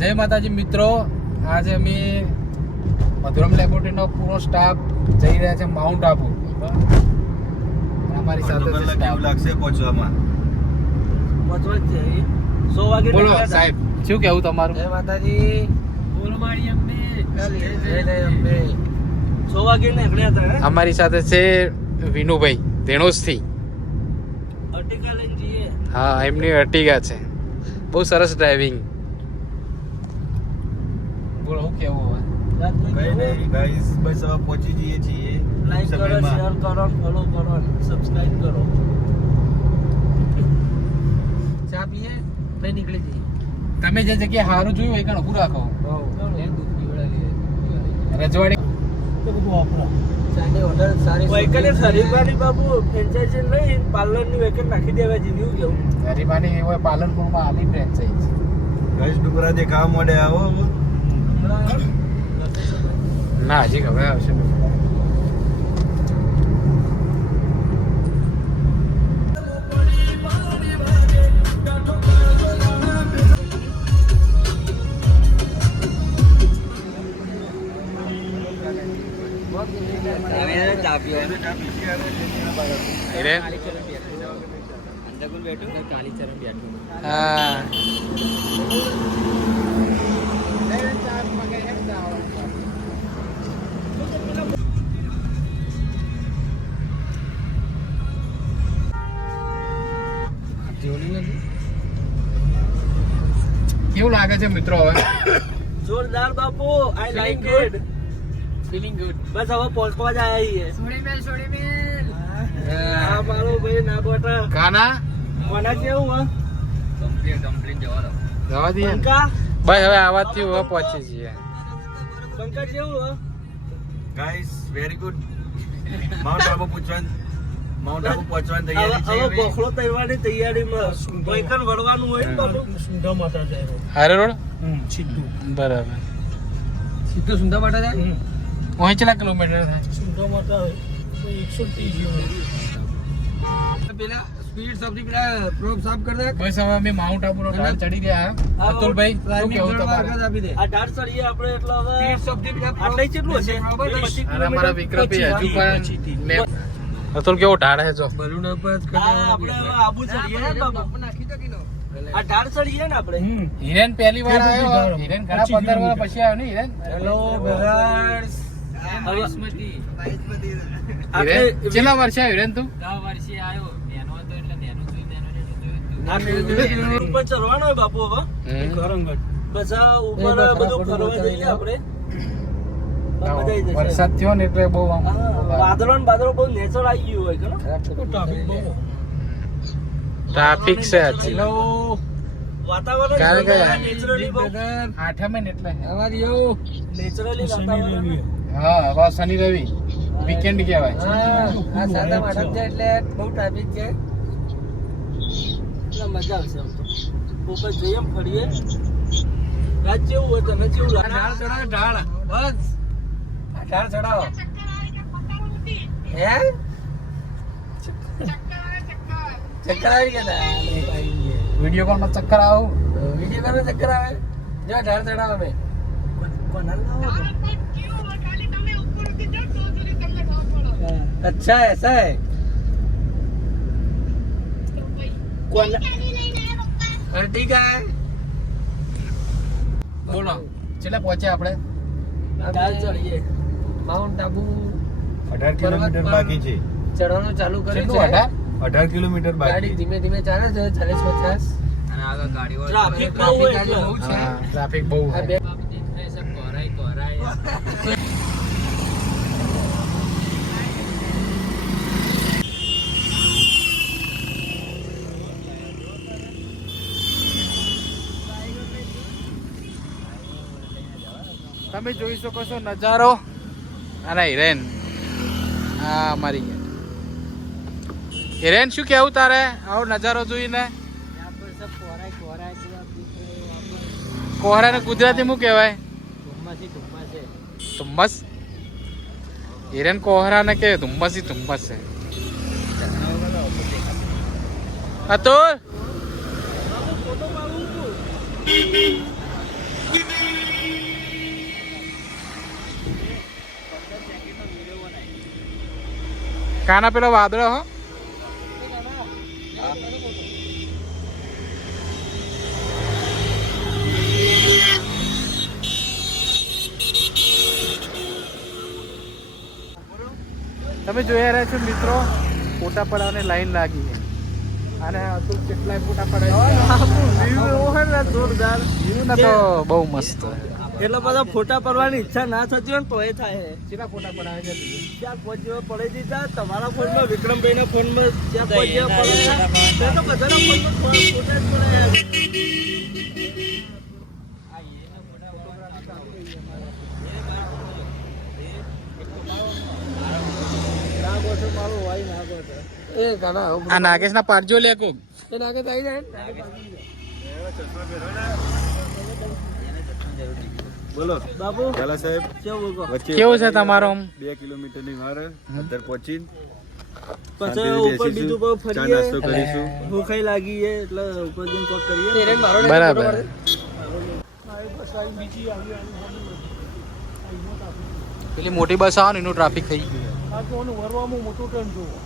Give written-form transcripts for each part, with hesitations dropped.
જય માતાજી મિત્રો, આજે અમે મધુરમ લેબોરેટરીનો પૂરો સ્ટાફ જઈ રહ્યા છે માઉન્ટ આબુ. અમારી સાથે કેવું લાગશે પહોંચવામાં? પહોંચવા જ છે 100 વાગે. બોલો સાહેબ, શું કેવું તમારું? જય માતાજી. બોલો મારી અંબે. જય અંબે. 100 વાગે નીકળ્યા હતા. અમારી સાથે છે વિનુભાઈ ધેણોસથી. અર્ટિગા લઈને જઈએ. હા, એમની અર્ટિગા છે, બહુ સરસ ડ્રાઇવિંગ. બોલો શું કેવું હવે? કઈ નહીં ગાઈસ, બસ હવે પહોંચી જઈએ છીએ. લાઈક કરો, શેર કરો, ફોલો કરો, સબસ્ક્રાઇબ કરો. ચા પીએ પછી નીકળી જઈએ. તમે જે જગ્યાએ સારું જોયું એ કણ ઊભું રાખો. રજવાડી તો બધું વાપરો. ચાની હોટલ સારી વેકને ખરીદવાની બાબુ ફ્રેન્ચાઇઝી લઈ પાર્લરની વેકન નાખી દેવા જેવું કેવું. ગરીબાની હોય પાલનપુરમાં આલી ફ્રેન્ચાઇઝ. ગાઈસ ડુબરા દેખાવા મળે આવો. ના, હજી હવે આવશે. હા, કેવું લાગે છે મિત્રો હવે? જોરદાર બાપુ. I like it. Feeling good. બસ હવે પહોંચવા જ આયા છીએ. આ મારો ભાઈ ના બોટા કાના કોના કેવું હા કમ્પ્લીટ જવા દઈએ ને. બંકા બસ હવે આવાથી હવે પહોંચી જઈએ. બંકા કેવું હા guys very good. Mount Abu પહોંચવાની તૈયારી છે. હવે બખડો તૈયારી તૈયારીમાં વૈકન વળવાનું હોય ને બાપુ. સુંધા માતા જાય. હારે રોડ સીધું બરાબર. સીધું સુંધા માતા જાય. અહીં કેટલા કિલોમીટર થાય? સુંધા માતા 130 પેલા સ્પીડ સબથી પેલા પ્રોબ સાફ કરી દે. બસ હવે અમે માઉન્ટ આબુનો ઢાળ ચડી ગયા. અતુલભાઈ શું કેવું તમારું? આ ઢાળ ચડીએ આપણે એટલે હવે સ્પીડ સબથી પેલા આટલે કેટલું હશે? અને અમારા વિક્રમભાઈ હજુ પણ અતુલ કેવો ઢાળ છે જો. બલૂન ઉપર આપણે હવે આબુ ચડીએ ને બાબુ. નાખી દો કિનો આ ઢાળ ચડીએ ને આપણે. હિરેન પહેલી વાર આવ્યો. હિરેન ઘણા 15 વર્ષ પછી આવ્યો ને હિરેન. Hello brothers. હિરેન કેટલા વર્ષે આવ્યો હિરેન તું? 10 વર્ષે આવ્યો. નેનો હતો એટલે નેનો જોઈ ઉપર ચડવાનો હોય બાપુ હવે. બસ આ ઉપર બધું ફરવા જઈએ આપણે. વરસાદ થયો ને એટલે બહુ આમ વાદળો ને બાદળો બહુ નેચર આવી ગયું હોય કે ટ્રાફિક છે હજી. વાતાવરણ કાલે ગયા. નેચરલી બહુ આઠમે ને એટલે નેચરલી વાતાવરણ. હા, હવે શનિ રવિ વીકેન્ડ કહેવાય. આ સાદા માણસ છે એટલે બહુ ટ્રાફિક છે. એટલે મજા આવશે આમ તો. ઉપર જઈએ ફરીએ. રાત જેવું હોય તમે જેવું ઢાળ ચડાવો ઢાળ. બસ આ ઢાળ ચડાવો. હે ચક્કર આવી ગયા. વિડીયો કોલમાં ચક્કર આવું. વિડીયો કોલમાં ચક્કર આવે. જો ઢાળ ચડાવો મેં કોના લાવો. अच्छा ऐसा है कौन अर्टिगा है. બોલો કેટલા પહોંચ્યા આપણે? ઢાળ ચડીએ. માઉન્ટ આબુ 18 કિલોમીટર બાકી છે. ચડવાનું ચાલુ કર્યું કેટલું? છે. 18 કિલોમીટર ગાડી બાકી. ધીમે ધીમે ચાલે છે 40-50. અને આગળ ગાડીઓ ટ્રાફિક બહુ છે. હા, ટ્રાફિક બહુ આ છે. બે કોરાય તમે જોઈ શકો છો નજારો. અને હિરેન હા અમારી હિરેન શું કેવું તારે આવો નજારો જોઈને? કોહરા ને ગુજરાતી શું કહેવાય? ધુમ્મસ. હિરેન કોહરા ને કે ધુમ્મસ ही ધુમ્મસ છે. અતુલ કાના પેલો વાદળો હો તમે જોઈ રહ્યા છો મિત્રો, ફોટા પડાવવાની લાઈન લાગી છે અને અતુલ કેટલાય ફોટા પડાવે જોરદાર તો બહુ મસ્ત. એટલા બધા ફોટા પડવાની ઈચ્છા ના થતી હોય ને તો એ થાય છે. કેટલા ફોટા પડાવે છે? ચાર પાંચ જેવા પડી દીધા તમારા ફોનમાં, વિક્રમભાઈ ના ફોનમાં ચાર પાંચ જેવા પડ્યા તો બધાના ફોનમાં ફોટા જ પડ્યા. ના ગોઠો મારો ભાઈ ના ગોઠો એ ગાના આ નાગેશ ના પાડજો લે કો એ નાગેશ આવી જાય. બોલો બાબુ ઝાલા સાહેબ, કેવું કહો? વચ્ચે કેવું છે તમારો? 2 કિલોમીટરની વાર અંદર પહોંચી પછી ઉપર બીજું કોઈ ચા ફરીએ, નાસ્તો કરીશું. ભૂખાઈ લાગી છે એટલે ઉપર જઈને કોક કરીએ. બરાબર. પેલી મોટી બસ આવે ને એનું ટ્રાફિક થઈ ગયું. વરવામાં મોટું ટ્રેન જોવો.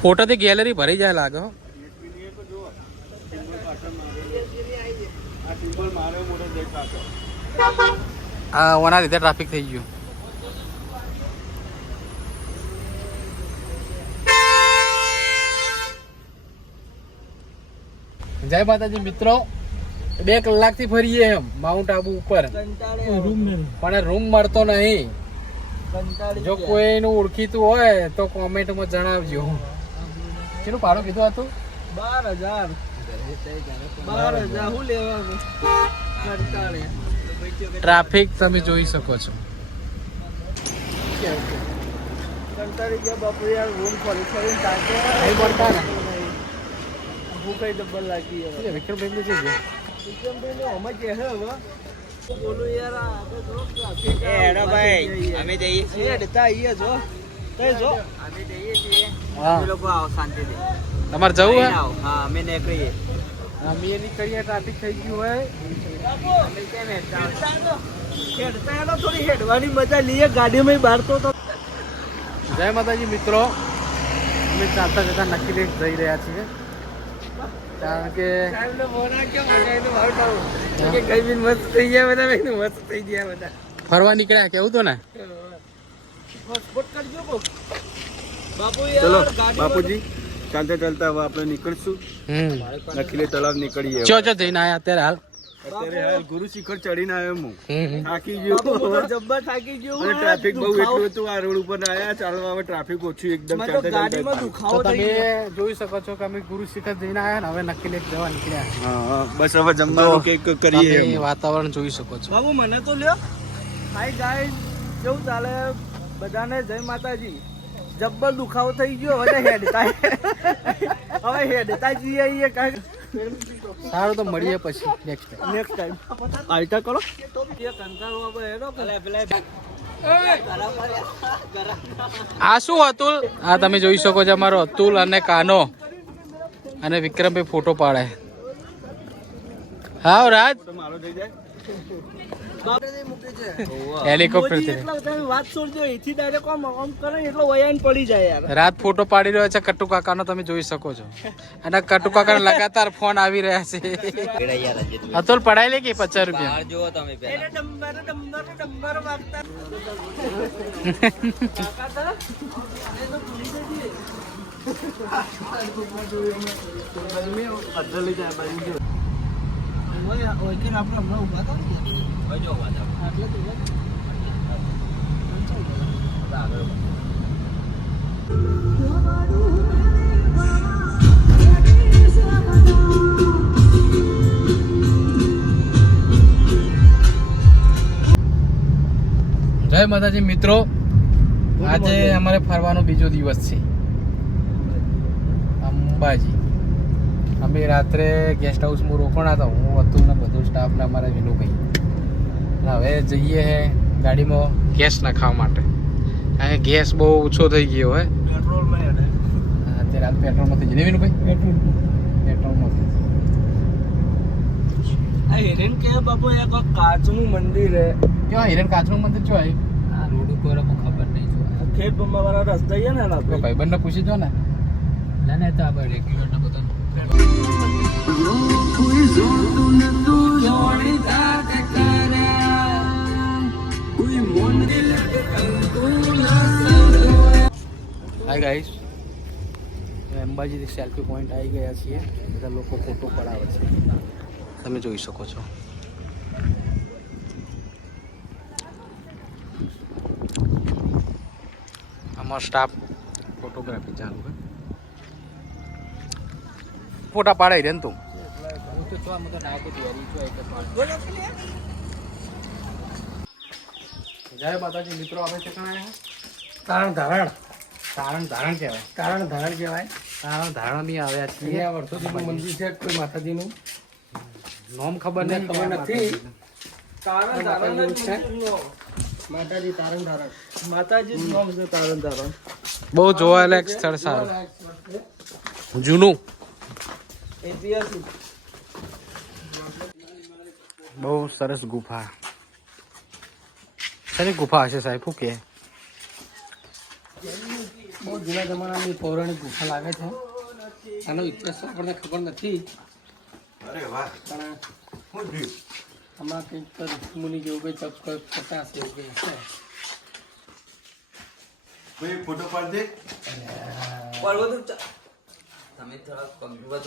ફોટોથી ગેલેરી ભરી જાય લાગે હો. હા, ઓના લીધે ટ્રાફિક થઈ ગયું. જય માતાજી મિત્રો, 2 કલાકથી ફરીએ એમ માઉન્ટ આબુ ઉપર, પણ રૂમ મળતો નહીં. જો કોઈનું ઓળખીતું હોય તો કોમેન્ટમાં જણાવજો. કેટલું ભાડું કીધું હતું? 12,000. 12,000 શું લેવાનું? કંટાળે. ટ્રાફિક તમે જોઈ શકો છો. કંટાળી ગયા બાપુ યાર, રૂમ ખોલી ખોલીને ચાલતો નહીં પડતા ને. ભૂખાઈ ડબ્બલ લાગી હવે. વિક્રમભાઈ છે જે વિક્રમભાઈ નો અમે કે હે હવે બોલું યાર, આ તો જો ટ્રાફિક. એ હેડો ભાઈ, અમે જઈએ છીએ. એ ડતા આઈએ જો તે જો અમે જઈએ છીએ. હા, એ લોકો આવો શાંતિથી. તમારે જવું હે? હા, અમે નીકળીએ. અમે નીકળીએ, ટ્રાફિક થઈ ગયું હોય. અમે કેમ હેડતા હેડતા એનો થોડી હેડવાની મજા લઈએ ગાડીમાં બહાર તો. જય માતાજી મિત્રો, અમે ચાલતા જતા નક્કી જઈ રહ્યા છીએ, કારણ કે સાહેબને ફોન આપ્યો, મગાઈનો ભાવ લાવો કે કઈ બી મસ્ત થઈ ગયા બધા. મેં કીધું મસ્ત થઈ ગયા બધા. ફરવા નીકળ્યા કેવું તો ને. પાસપોર્ટ કરજો કોક. બાપુ ચલો યાર ગાડી બાપુજી, ચાલતા ચાલતા હવે આપણે નીકળશું. નખીલે તલાવ નીકળીએ. ચો જઈને આયા અત્યારે હાલ. અત્યારે હાલ ગુરુ શિખર ચડીને આવ્યો હું. થાકી બાપુ હું તો ગયો. જબ્બર થાકી ગયો. અને ટ્રાફિક બહુ એટલું હતું આ રોડ ઉપર આયા ચાલવા. હવે ટ્રાફિક ઓછું એકદમ. મને તો ચાલતા ગાડીમાં ચાલતા. દુખાવો તો થઈ ગયો. તમે જોઈ શકો છો કે અમે ગુરુ શિખર જઈને આયા ને હવે નક્કી જવા નીકળ્યા. હા હા, બસ હવે જમવાનું કેક કરીએ. તમે વાતાવરણ જોઈ શકો છો. બાબુ મને તો લ્યો. હાય ગાઈસ, કેવું ચાલે બધાને? જય માતાજી. જબ્બર દુખાવો થઈ ગયો. હવે હેડતા હવે હેડતા જઈએ અહીંયા કાંઈ. સારું, તો મળીએ પછી નેક્સ્ટ ટાઈમ. નેક્સ્ટ ટાઈમ આઈટા કરો. એ કંટાળો આવે હેડો પેલા. આ શું અતુલ? આ તમે જોઈ શકો છો અમારો અતુલ અને કાનો અને વિક્રમભાઈ ફોટો પાડે. હા રાજ, મારો થઈ જાય. હેલિકોપ્ટર થી વાત છોડજો, એથી ડાયરેક્ટ આમ કરે એટલો વયાન પડી જાય યાર. રાત ફોટો પાડી રહ્યો છે કટુ કાકાનો, તમે જોઈ શકો છો. અને કટુ કાકા લગાતાર ફોન આવી રહ્યા છે. અતુલ પડાઈ લે કે 50 રૂપિયા જુઓ તમે એને ડંબર ડંબર ડંબર વાગતા. કાકા તો એ તો ભૂલી જઈએ. ઓય કે આપણે હમણાં ઊભા હતા ને એટલે તો જય માતાજી મિત્રો, આજે અમારે ફરવાનો બીજો દિવસ છે અંબાજી. અમે રાત્રે ગેસ્ટ હાઉસમાં રોકાણા હતા, હું હતું ને બધું સ્ટાફ ને અમારા વિનુભાઈ. હવે જઈએ હે ગાડીમાં ગેસ નાખવા માટે. અહીં ગેસ બહુ ઓછો થઈ ગયો હે. પેટ્રોલમાં અત્યારે હાલ પેટ્રોલમાં થઈ જાય વિનુભાઈ. પેટ્રોલમાં થઈ જાય. આ હિરેન કે બાપુ એક કાચનું મંદિર હે કેવા હિરેન કાચનું મંદિર જો આ રોડ ઉપર અમને ખબર નહીં જો ખેત બમ્બા વાળા રસ્તા છે ને આપણે ભાઈબંધને પૂછી દો ને ના તો આપણે રેગ્યુલર ને બધા હાય ગાઈસ અંબાજીથી સેલ્ફી પોઈન્ટ આવી ગયા છીએ બધા લોકો ફોટો પડાવે છે તમે જોઈ શકો છો અમારો સ્ટાફ ફોટોગ્રાફી ચાલુ છે ફોટા પાડાઈ દે ને તું જય માતાજી મિત્રો આપણે ચકણા તારણ ધારણ કહેવાય તારણ ધારણ બી આવ્યા છીએ વર્ષોથી મંદિર છે કોઈ માતાજીનું નામ ખબર નથી માતાજી તારણ ધારણ માતાજી નું નામ છે તારણ ધારણ બહુ જોવાલાયક સ્થળ સારું જૂનું ઐતિહાસિક બહુ સરસ ગુફા શેની ગુફા હશે સાહેબ શું કે બહુ જૂના જમાનાની પૌરાણિક ગુફા લાગે છે આનો ઇતિહાસ આપણને ખબર નથી અરે વાહ પણ શું થયું આમાં કંઈક ઋષિમુનિ જેવું કંઈ તપ કરતા હશે એવું કંઈ હશે ભાઈ ફોટો પાડ દે પર્વત તમે થોડા